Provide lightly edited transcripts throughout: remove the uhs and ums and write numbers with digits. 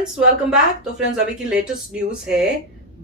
Friends, welcome back. तो friends, अभी की लेटेस्ट न्यूज है,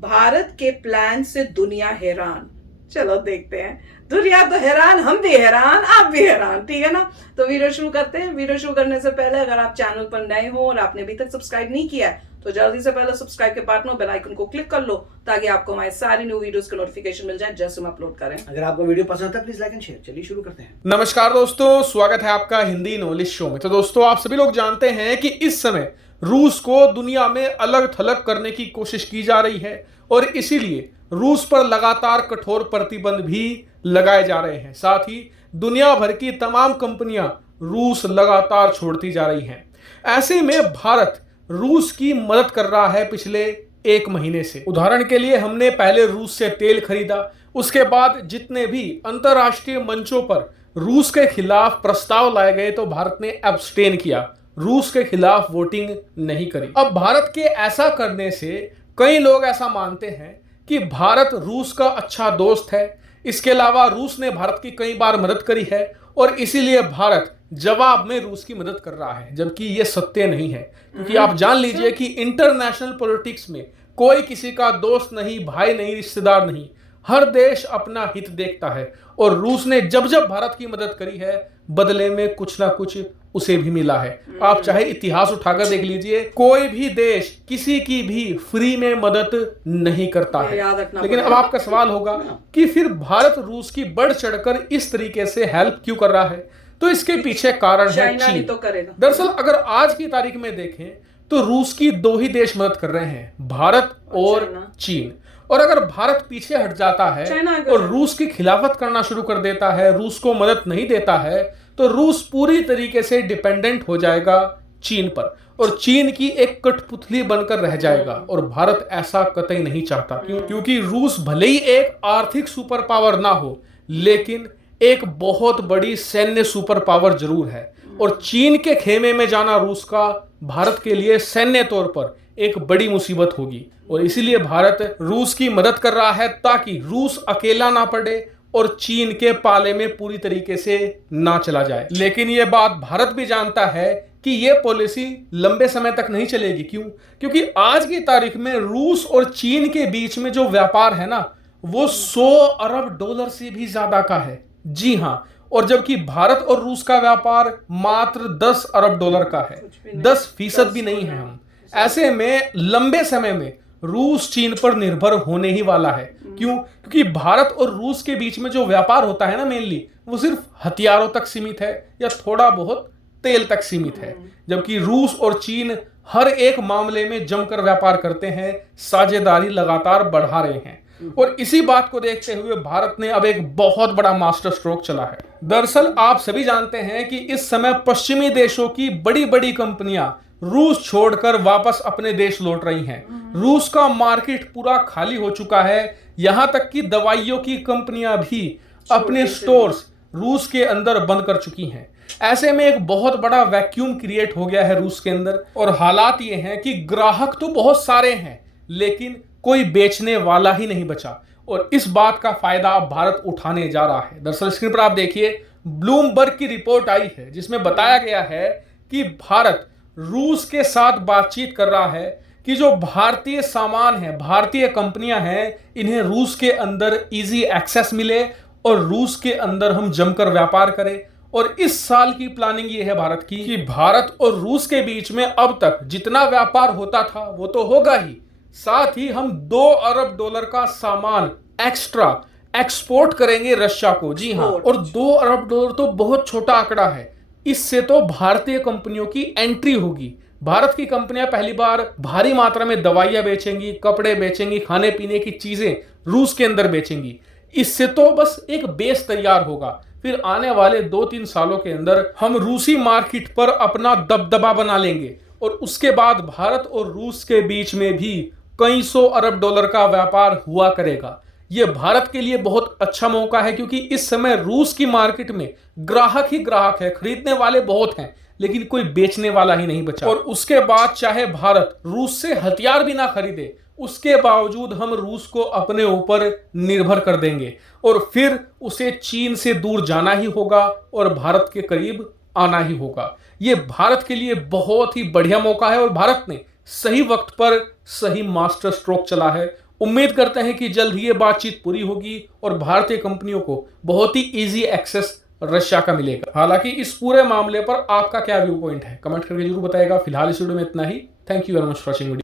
भारत के प्लान से दुनिया हैरान। चलो देखते हैं। दुनिया तो हैरान, हम भी हैरान, आप भी हैरान, ठीक है ना। तो वीडियो शुरू करते हैं। वीडियो शुरू करने से पहले अगर आप चैनल पर नए हो और आपने अभी तक सब्सक्राइब नहीं किया है तो जल्दी से पहले सब्सक्राइब के पार्ट में बेल आइकन को क्लिक कर लो ताकि आपको हमारे सारी न्यू वीडियोस के नोटिफिकेशन मिल जाए जैसे हम अपलोड करें। अगर आपको वीडियो पसंद आता है प्लीज लाइक एंड शेयर। चलिए शुरू करते हैं। नमस्कार दोस्तों, स्वागत है आपका हिंदी नॉलेज शो में। तो दोस्तों, आप सभी लोग जानते हैं कि इस समय रूस को दुनिया में अलग थलग करने की कोशिश की जा रही है और इसीलिए रूस पर लगातार कठोर प्रतिबंध भी लगाए जा रहे हैं। साथ ही दुनिया भर की तमाम कंपनियां रूस लगातार छोड़ती जा रही हैं। ऐसे में भारत रूस की मदद कर रहा है पिछले एक महीने से। उदाहरण के लिए हमने पहले रूस से तेल खरीदा, उसके बाद जितने भी अंतरराष्ट्रीय मंचों पर रूस के खिलाफ प्रस्ताव लाए गए तो भारत ने एब्सटेन किया, रूस के खिलाफ वोटिंग नहीं करी। अब भारत के ऐसा करने से कई लोग ऐसा मानते हैं कि भारत रूस का अच्छा दोस्त है। इसके अलावा रूस ने भारत की कई बार मदद करी है और इसीलिए भारत जवाब में रूस की मदद कर रहा है, जबकि यह सत्य नहीं है। क्योंकि आप जान लीजिए कि इंटरनेशनल पॉलिटिक्स में कोई किसी का दोस्त नहीं, भाई नहीं, रिश्तेदार नहीं, हर देश अपना हित देखता है और रूस ने जब जब भारत की मदद करी है बदले में कुछ ना कुछ उसे भी मिला है। आप चाहे इतिहास उठाकर देख लीजिए, कोई भी देश किसी की भी फ्री में मदद नहीं करता है। लेकिन अब आपका सवाल होगा कि फिर भारत रूस की बढ़ चढ़कर इस तरीके से हेल्प क्यों कर रहा है? तो इसके पीछे कारण है चीन। तो करेगा। दरअसल अगर आज की तारीख में देखें तो रूस की दो ही देश मदद कर रहे हैं, भारत और चीन। और अगर भारत पीछे हट जाता है और रूस की खिलाफत करना शुरू कर देता है, रूस को मदद नहीं देता है, तो रूस पूरी तरीके से डिपेंडेंट हो जाएगा चीन पर और चीन की एक कठपुतली बनकर रह जाएगा। और भारत ऐसा कतई नहीं चाहता। क्योंकि रूस भले ही एक आर्थिक सुपर पावर ना हो, लेकिन एक बहुत बड़ी सैन्य सुपर पावर जरूर है और चीन के खेमे में जाना रूस का भारत के लिए सैन्य तौर पर एक बड़ी मुसीबत होगी। और इसीलिए भारत रूस की मदद कर रहा है ताकि रूस अकेला ना पड़े और चीन के पाले में पूरी तरीके से ना चला जाए। लेकिन यह बात भारत भी जानता है कि यह पॉलिसी लंबे समय तक नहीं चलेगी। क्यों? क्योंकि आज की तारीख में रूस और चीन के बीच में जो व्यापार है ना, वो 100 अरब डॉलर से भी ज्यादा का है। जी हां। और जबकि भारत और रूस का व्यापार मात्र 10 अरब डॉलर का है, 10% भी नहीं है हम। ऐसे में लंबे समय में रूस चीन पर निर्भर होने ही वाला है। क्यों? क्योंकि भारत और रूस के बीच में जो व्यापार होता है ना, मेनली वो सिर्फ हथियारों तक सीमित है या थोड़ा बहुत तेल तक सीमित है, जबकि रूस और चीन हर एक मामले में जमकर व्यापार करते हैं, साझेदारी लगातार बढ़ा रहे हैं। और इसी बात को देखते हुए भारत ने अब एक बहुत बड़ा मास्टर स्ट्रोक चला है। दरअसल आप सभी जानते हैं कि इस समय पश्चिमी देशों की बड़ी बड़ी कंपनियां रूस छोड़कर वापस अपने देश लौट रही हैं। रूस का मार्केट पूरा खाली हो चुका है, यहां तक कि दवाइयों की कंपनियां भी अपने स्टोर्स रूस के अंदर बंद कर चुकी हैं। ऐसे में एक बहुत बड़ा वैक्यूम क्रिएट हो गया है रूस के अंदर और हालात ये हैं कि ग्राहक तो बहुत सारे हैं लेकिन कोई बेचने वाला ही नहीं बचा और इस बात का फायदा अब भारत उठाने जा रहा है। दरअसल स्क्रीन पर आप देखिए, ब्लूमबर्ग की रिपोर्ट आई है जिसमें बताया गया है कि भारत रूस के साथ बातचीत कर रहा है कि जो भारतीय सामान है, भारतीय कंपनियां हैं, इन्हें रूस के अंदर इजी एक्सेस मिले और रूस के अंदर हम जमकर व्यापार करें। और इस साल की प्लानिंग ये है भारत की कि भारत और रूस के बीच में अब तक जितना व्यापार होता था वो तो होगा ही, साथ ही हम 2 अरब डॉलर का सामान एक्स्ट्रा एक्सपोर्ट करेंगे रशिया को। जी हाँ। और 2 अरब डॉलर तो बहुत छोटा आंकड़ा है, इससे तो भारतीय कंपनियों की एंट्री होगी। भारत की कंपनियां पहली बार भारी मात्रा में दवाइयां बेचेंगी, कपड़े बेचेंगी, खाने पीने की चीजें रूस के अंदर बेचेंगी। इससे तो बस एक बेस तैयार होगा। फिर आने वाले 2-3 सालों के अंदर हम रूसी मार्केट पर अपना दबदबा बना लेंगे और उसके बाद भारत और रूस के बीच में भी कई 100 अरब डॉलर का व्यापार हुआ करेगा। यह भारत के लिए बहुत अच्छा मौका है क्योंकि इस समय रूस की मार्केट में ग्राहक ही ग्राहक है, खरीदने वाले बहुत हैं लेकिन कोई बेचने वाला ही नहीं बचा। और उसके बाद चाहे भारत रूस से हथियार भी ना खरीदे, उसके बावजूद हम रूस को अपने ऊपर निर्भर कर देंगे और फिर उसे चीन से दूर जाना ही होगा और भारत के करीब आना ही होगा। यह भारत के लिए बहुत ही बढ़िया मौका है और भारत ने सही वक्त पर सही मास्टर स्ट्रोक चला है। उम्मीद करते हैं कि जल्द ही ये बातचीत पूरी होगी और भारतीय कंपनियों को बहुत ही इजी एक्सेस रशिया का मिलेगा। हालांकि इस पूरे मामले पर आपका क्या व्यू पॉइंट है, कमेंट करके जरूर बताएगा। फिलहाल इस वीडियो में इतना ही। Thank you very much for watching video.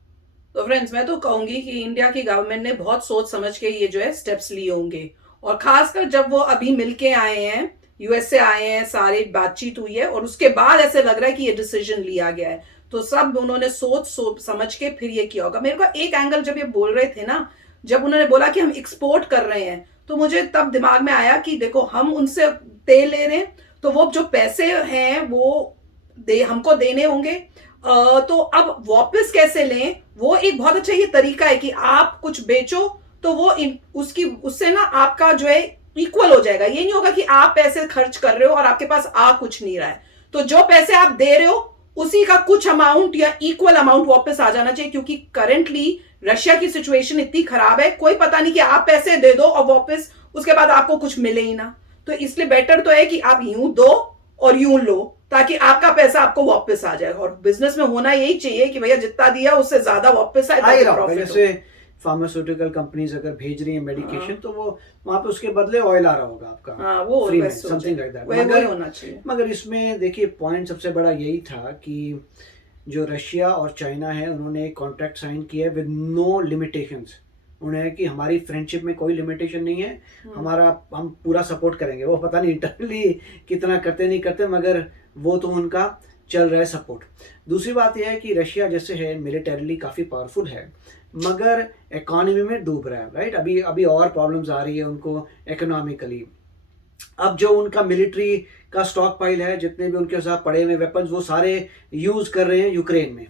तो फ्रेंड्स, मैं तो कहूंगी कि इंडिया की गवर्नमेंट ने बहुत सोच समझ के ये जो है स्टेप्स लिए होंगे, और खासकर जब वो अभी मिलके आए हैं, यूएस से आए हैं, सारी बातचीत हुई है और उसके बाद ऐसे लग रहा है कि ये डिसीजन लिया गया है, तो सब उन्होंने सोच समझ के फिर ये किया होगा। मेरे को एक एंगल जब ये बोल रहे थे ना, जब उन्होंने बोला कि हम एक्सपोर्ट कर रहे हैं, तो मुझे तब दिमाग में आया कि देखो हम उनसे तेल ले रहे हैं, तो वो जो पैसे हैं वो हमको देने होंगे, तो अब वापस कैसे लें, वो एक बहुत अच्छा ये तरीका है कि आप कुछ बेचो तो वो उससे ना आपका जो है इक्वल हो जाएगा। ये नहीं होगा कि आप पैसे खर्च कर रहे हो और आपके पास आ कुछ नहीं रहा है, तो जो पैसे आप दे रहे हो उसी का कुछ अमाउंट या इक्वल अमाउंट वापस आ जाना चाहिए, क्योंकि करंटली रशिया की सिचुएशन इतनी खराब है, कोई पता नहीं कि आप पैसे दे दो और वापस उसके बाद आपको कुछ मिले ही ना। तो इसलिए बेटर तो है कि आप यूं दो और यूं लो, ताकि आपका पैसा आपको वापस आ जाए। और बिजनेस में होना यही चाहिए कि भैया जितना दिया उससे ज्यादा वापस आए, प्रॉफिट। जैसे फार्मास्यूटिकल कंपनीज अगर भेज रही है मेडिकेशन, तो वो वहां पे उसके बदले ऑयल आ रहा होगा आपका, हाँ, वो फ्री में, समथिंग लाइक दैट। वही होना चाहिए। मगर इसमें देखिए पॉइंट सबसे बड़ा यही था कि जो रशिया और चाइना है, उन्होंने एक कॉन्ट्रैक्ट साइन किया है विद नो लिमिटेशंस। उन्हें कि हमारी फ्रेंडशिप में कोई लिमिटेशन नहीं है, हम पूरा सपोर्ट करेंगे। वो पता नहीं इंटरनली कितना करते नहीं करते, मगर वो तो उनका चल रहा है सपोर्ट। दूसरी बात यह है कि रशिया जैसे है मिलिटरीली काफ़ी पावरफुल है, मगर इकोनॉमी में डूब रहा है, राइट। अभी और प्रॉब्लम्स आ रही है उनको इकोनॉमिकली। अब जो उनका मिलिट्री का स्टॉक पाइल है, जितने भी उनके साथ पड़े हुए वेपन्स, वो सारे यूज़ कर रहे हैं यूक्रेन में।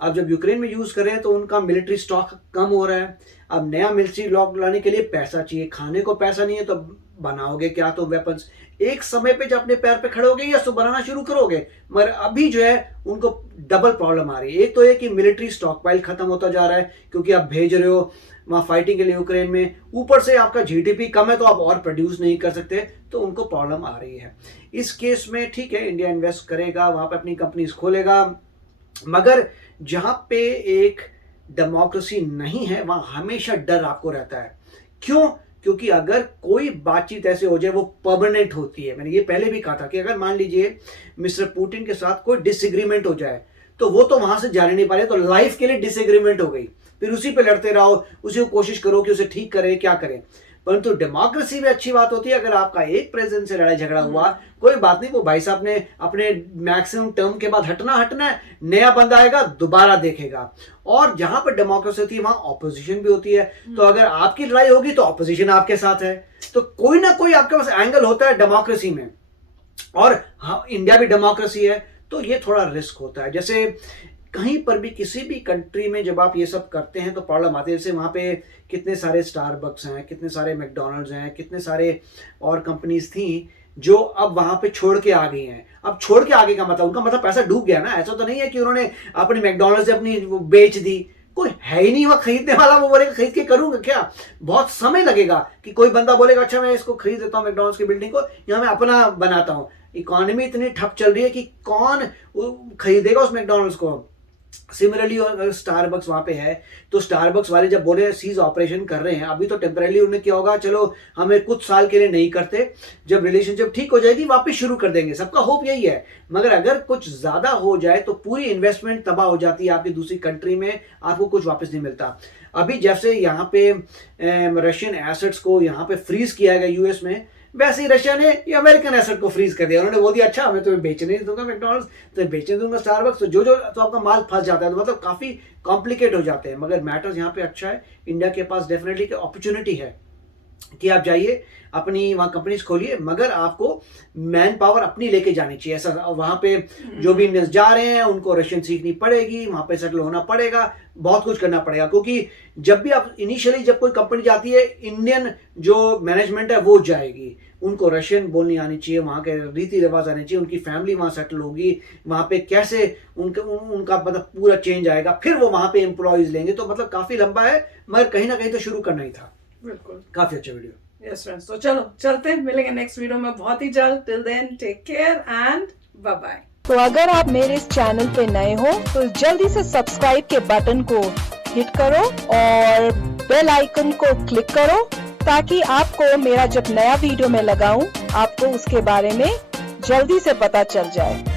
अब जब यूक्रेन में यूज़ कर रहे हैं तो उनका मिलिट्री स्टॉक कम हो रहा है। अब नया मिलिट्री लॉक लाने के लिए पैसा चाहिए, खाने को पैसा नहीं है तो बनाओगे क्या तो वेपन्स। एक समय पे जब अपने पैर पे खड़े होगे या तो बनाना शुरू करोगे, मगर अभी जो है उनको डबल प्रॉब्लम आ रही है। एक तो ये कि मिलिट्री स्टॉक पाइल खत्म होता जा रहा है, क्योंकि आप भेज रहे हो वहाँ फाइटिंग के लिए यूक्रेन में, ऊपर से आपका जीडीपी कम है तो आप और प्रोड्यूस नहीं कर सकते, तो उनको प्रॉब्लम आ रही है। इस केस में ठीक है, इंडिया इन्वेस्ट करेगा, वहाँ पे अपनी कंपनीज खोलेगा, मगर जहाँ पे एक डेमोक्रेसी नहीं है वहाँ हमेशा डर आपको रहता है। क्यों? क्योंकि अगर कोई बातचीत ऐसे हो जाए वो परमानेंट होती है। मैंने ये पहले भी कहा था कि अगर मान लीजिए मिस्टर पुतिन के साथ कोई डिसएग्रीमेंट हो जाए, तो वो तो वहां से जाने नहीं पा रहे, तो लाइफ के लिए डिसएग्रीमेंट हो गई, फिर उसी पे लड़ते रहो, उसी को कोशिश करो कि उसे ठीक करे, क्या करें। परंतु डेमोक्रेसी में अच्छी बात होती है, अगर आपका एक प्रेसिडेंट से लड़ाई झगड़ा हुआ, कोई बात नहीं, वो भाई साहब ने अपने मैक्सिमम टर्म के बाद हटना है, नया बंदा आएगा दोबारा देखेगा। और जहां पर डेमोक्रेसी होती है वहां ऑपोजिशन भी होती है, तो अगर आपकी लड़ाई होगी तो ऑपोजिशन आपके साथ है, तो कोई ना कोई आपके पास एंगल होता है डेमोक्रेसी में। और हाँ, इंडिया भी डेमोक्रेसी है, तो ये थोड़ा रिस्क होता है। जैसे कहीं पर भी किसी भी कंट्री में जब आप ये सब करते हैं तो प्रॉब्लम आती है। जैसे वहाँ पे कितने सारे स्टारबक्स हैं, कितने सारे मैकडॉनल्ड्स हैं, कितने सारे और कंपनीज थी जो अब वहाँ पे छोड़ के आ गई हैं। अब छोड़ के आगे का मतलब, उनका मतलब पैसा डूब गया ना। ऐसा तो नहीं है कि उन्होंने अपनी मैकडॉनल्ड्स अपनी बेच दी, कोई है ही नहीं वहाँ खरीदने वाला। वो बोलेगा खरीद के करूंगा क्या, बहुत समय लगेगा कि कोई बंदा बोलेगा अच्छा मैं इसको खरीद देता हूँ मैकडॉनल्ड्स की बिल्डिंग को, या मैं अपना बनाता हूँ। इकोनॉमी इतनी ठप चल रही है कि कौन खरीदेगा उस मैकडॉनल्ड्स को। सिमिलरली अगर स्टारबक्स वहाँ पे है, तो स्टारबक्स वाले जब बोले सीज ऑपरेशन कर रहे हैं, अभी तो टेम्परेली उन्होंने क्या होगा, चलो हमें कुछ साल के लिए नहीं करते, जब रिलेशनशिप ठीक हो जाएगी वापस शुरू कर देंगे, सबका होप यही है। मगर अगर कुछ ज्यादा हो जाए तो पूरी इन्वेस्टमेंट तबाह हो जाती है आपकी दूसरी कंट्री में, आपको कुछ वापस नहीं मिलता। अभी जैसे यहाँ पे रशियन एसेट्स को यहाँ पे फ्रीज किया गया यूएस में, वैसे ही रशिया ने ये अमेरिकन एसेट को फ्रीज कर दिया। उन्होंने बोल दिया अच्छा मैं तुम्हें बेचने नहीं दूंगा मैकडॉनल्ड्स, तो बेचने दूंगा स्टारबक्स, तो जो तो आपका माल फंस जाता है। तो मतलब काफी कॉम्प्लिकेट हो जाते हैं। मगर मैटर्स यहाँ पे अच्छा है, इंडिया के पास डेफिनेटली अपॉर्चुनिटी है कि आप जाइए अपनी वहाँ कंपनीज खोलिए, मगर आपको मैन पावर अपनी लेके जानी चाहिए। ऐसा वहाँ पे जो भी इंडियंस जा रहे हैं उनको रशियन सीखनी पड़ेगी, वहाँ पे सेटल होना पड़ेगा, बहुत कुछ करना पड़ेगा। क्योंकि जब भी आप इनिशियली जब कोई कंपनी जाती है, इंडियन जो मैनेजमेंट है वो जाएगी, उनको रशियन बोलनी आनी चाहिए, वहाँ के रीति रिवाज आने चाहिए, उनकी फैमिली वहाँ सेटल होगी, वहाँ पे कैसे उनका मतलब पूरा चेंज आएगा, फिर वो वहाँ पे एम्प्लॉयज लेंगे। तो मतलब काफी लंबा है, मगर कहीं ना कहीं तो शुरू करना ही था। बिल्कुल, काफी अच्छा वीडियो। यस फ्रेंड्स, तो चलो चलते हैं, मिलेंगे नेक्स्ट वीडियो में बहुत ही जल्द। Till then take care and bye bye. तो अगर आप मेरे इस चैनल पे नए हो तो जल्दी से सब्सक्राइब के बटन को हिट करो और बेल आइकन को क्लिक करो ताकि आपको मेरा जब नया वीडियो मैं लगाऊं आपको उसके बारे में जल्दी से पता चल जाए।